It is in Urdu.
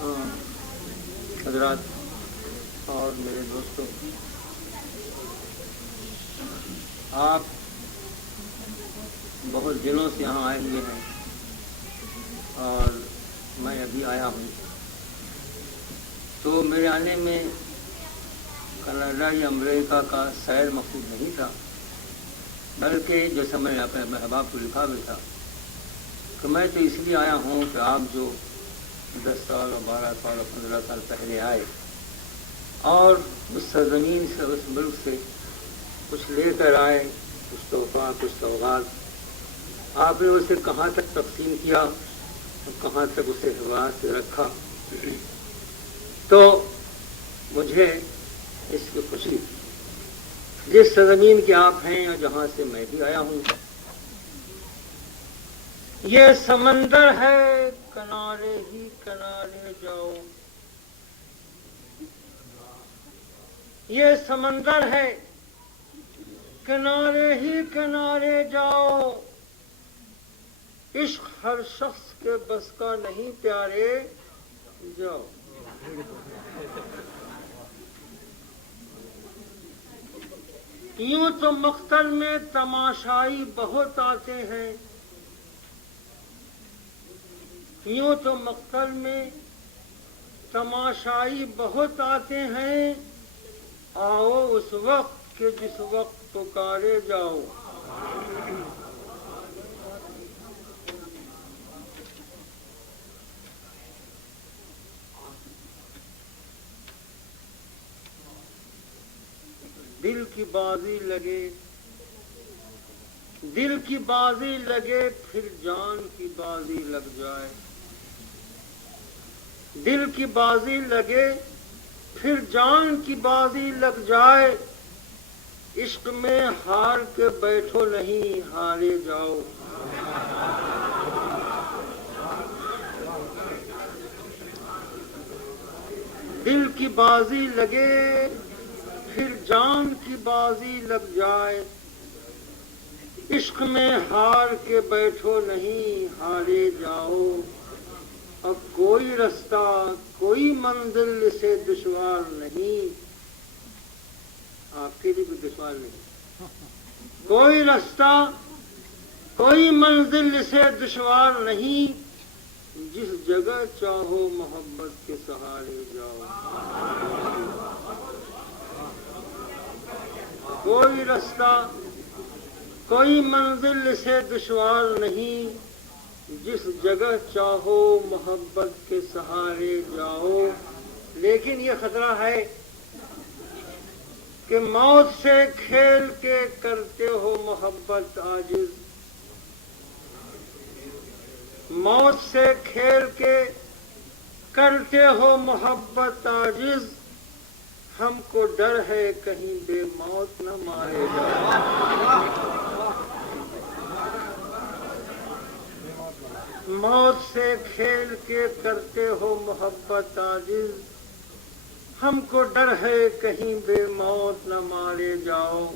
حضرات اور میرے دوستوں، آپ بہت دنوں سے یہاں آئے ہوئے ہیں اور میں ابھی آیا ہوں، تو میرے آنے میں کینیڈا یا امریکہ کا سیر مقصود نہیں تھا، بلکہ جیسا میں نے اپنے احباب کو لکھا بھی تھا کہ میں تو اس لیے آیا ہوں کہ آپ جو 10 سال اور 12 سال اور 15 سال پہلے آئے اور اس سرزمین سے، اس ملک سے کچھ لے کر آئے، کچھ تحفہ، کچھ سوغات، آپ نے اسے کہاں تک تقسیم کیا، کہاں تک اسے حفاظت سے رکھا، تو مجھے اس کی خوشی، جس سرزمین کے آپ ہیں اور جہاں سے میں بھی آیا ہوں، یہ سمندر ہے کنارے ہی کنارے جاؤ، یہ سمندر ہے کنارے ہی کنارے جاؤ، عشق ہر شخص کے بس کا نہیں پیارے، جاؤ۔ یوں تو مقتل میں تماشائی بہت آتے ہیں، یوں تو مقتل میں تماشائی بہت آتے ہیں، آؤ اس وقت کہ جس وقت پکارے جاؤ۔ دل کی بازی لگے، دل کی بازی لگے، پھر جان کی بازی لگ جائے، دل کی بازی لگے پھر جان کی بازی لگ جائے، عشق میں ہار کے بیٹھو نہیں ہارے جاؤ۔ دل کی بازی لگے پھر جان کی بازی لگ جائے، عشق میں ہار کے بیٹھو نہیں ہارے جاؤ۔ اب کوئی رستہ، کوئی منزل سے دشوار نہیں، آپ کے لیے بھی دشوار نہیں، کوئی رستہ، کوئی منزل سے دشوار نہیں، جس جگہ چاہو محبت کے سہارے جاؤ۔ کوئی رستہ، کوئی منزل سے دشوار نہیں، جس جگہ چاہو محبت کے سہارے جاؤ۔ لیکن یہ خطرہ ہے کہ موت سے کھیل کے کرتے ہو محبت عاجز، موت سے کھیل کے کرتے ہو محبت عاجز، ہم کو ڈر ہے کہیں بے موت نہ مارے جاؤ۔ موت سے کھیل کے کرتے ہو محبت عاجز، ہم کو ڈر ہے کہیں بے موت نہ مارے جاؤ۔